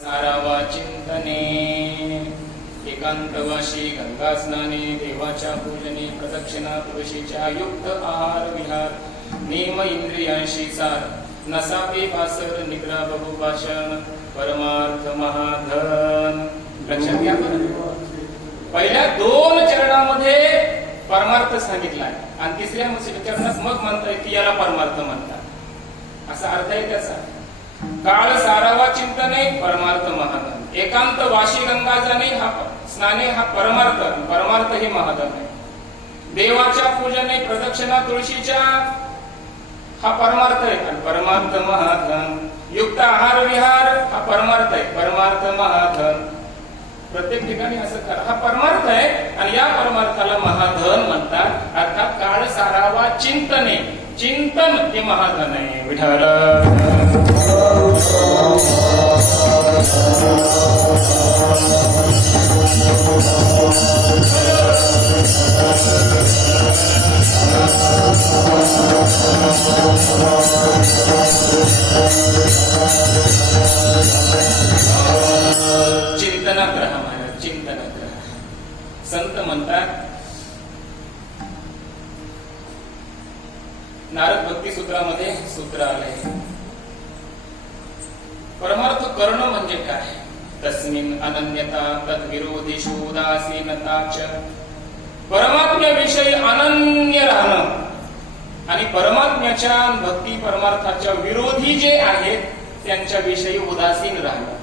सारावा चिंतने एकांतवाशी गंगास्नाने देवाच्या पूजने प्रदक्षिणा तुळशीच्या युक्त आहार विहार नेम इंद्रियांशी सार नसापे पासर निद्रा बहुभाषण परमार्थ महाधन. लक्षात घ्या. पहिल्या दोन चरणामध्ये परमार्थ सांगितला आणि तिसऱ्या चरणात मग म्हणताय की याला परमार्थ म्हणतात. असा अर्थ आहे त्याचा. काळ चिंतने परमार्थ महाधन एकांत वाशी गंगा जाणे हा स्नाने हा परमार्थ परमार्थ हे महाधन आहे. देवाच्या पूजने प्रदक्षिणा तुळशीच्या हा परमार्थ आहे. आणि परमार्थ महाधन युक्त आहार विहार हा परमार्थ आहे. परमार्थ महाधन प्रत्येक ठिकाणी असं करा. हा परमार्थ आहे आणि या परमार्थाला महाधन म्हणतात. अर्थात काळ सारावा चिंतने. चिंतन हे महाधन आहे. विठ्ठल. संत म्हणतात नारद भक्ती सूत्रामध्ये सूत्र आले परमार्थ करणं म्हणजे काय? तस्मिन अनन्यता तद्विरोधी उदासीनता च. परमात्म्याविषयी अनन्य राहणं आणि परमात्म्याच्या भक्ती परमार्थाच्या विरोधी जे आहेत त्यांच्याविषयी उदासीन राहणं.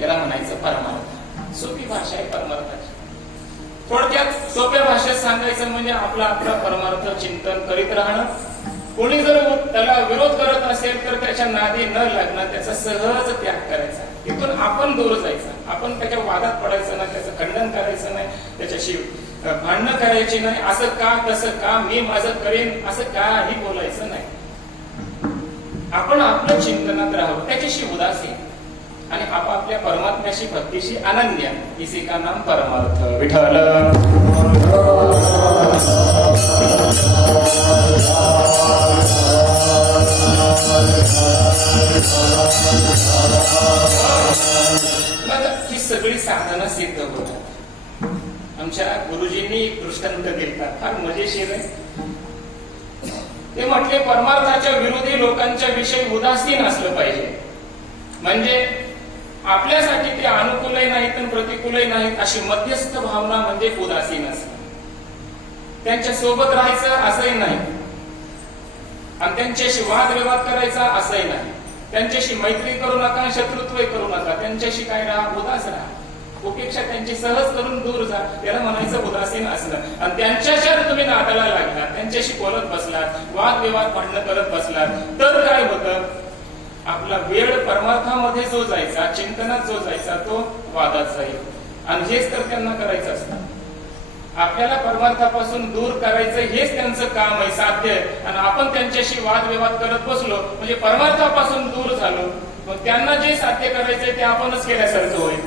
याला म्हणायचं परमार्थ. सोपी भाषा आहे परमार्थाची. थोडक्यात सोप्या भाषेत सांगायचं म्हणजे आपला आपला परमार्थ चिंतन करीत राहणं. कोणी जर त्याला विरोध करत असेल तर त्याच्या नादी न लागणं त्याचा सहज त्याग करायचा. तिथून आपण दूर जायचं. आपण त्याच्या वादात पडायचं नाही त्याचं खंडन करायचं नाही त्याच्याशी भांडणं करायची नाही. असं का तसं का मी माझं करेन असं काही बोलायचं नाही. आपण आपलं चिंतनात राहावं त्याच्याशी उदासीन आणि आपापल्या परमात्म्याशी भक्तीशी अनन्य. इसी का नाम परमार्थ. विठ्ठल! मग ही सगळी साधनं सिद्ध होतात. आमच्या गुरुजींनी दृष्टांत फार मजेशीर आहे. ते म्हटले परमार्थाच्या विरोधी लोकांच्या विषयी उदासीन असलं पाहिजे. म्हणजे आपल्यासाठी ते अनुकूलही नाहीत आणि प्रतिकूलही नाहीत अशी मध्यस्थ भावना म्हणजे उदासीन असते त्यांच्यासोबत राहायचं असंही नाही. आणि त्यांच्याशी वादविवाद करायचा असंही नाही. त्यांच्याशी मैत्री करू नका शत्रुत्व करू नका. त्यांच्याशी काय राहा? उदास राहा. उपेक्षा त्यांची सहज करून दूर जा. त्याला म्हणायचं उदासीन असणं. आणि त्यांच्याशी तुम्ही नादाला लागला त्यांच्याशी बोलत बसलात वादविवाद भांडणं करत बसलात तर काय होतं? आपला वेळ परमार्थामध्ये जो जायचा चिंतनात जो जायचा तो वादात जाईल. आणि हेच तर त्यांना करायचं असतं. आपल्याला परमार्थापासून दूर करायचं हेच त्यांचं काम आहे साध्य आहे. आणि आपण त्यांच्याशी वादविवाद करत बसलो म्हणजे परमार्थापासून दूर झालो मग त्यांना जे साध्य करायचंय ते आपणच केल्यासारखं होईल.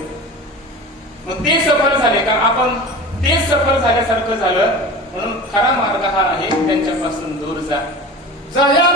मग ते सफल झाले का? आपण तेच सफल झाल्यासारखं झालं म्हणून खरा मार्ग हा आहे त्यांच्यापासून दूर जा. जया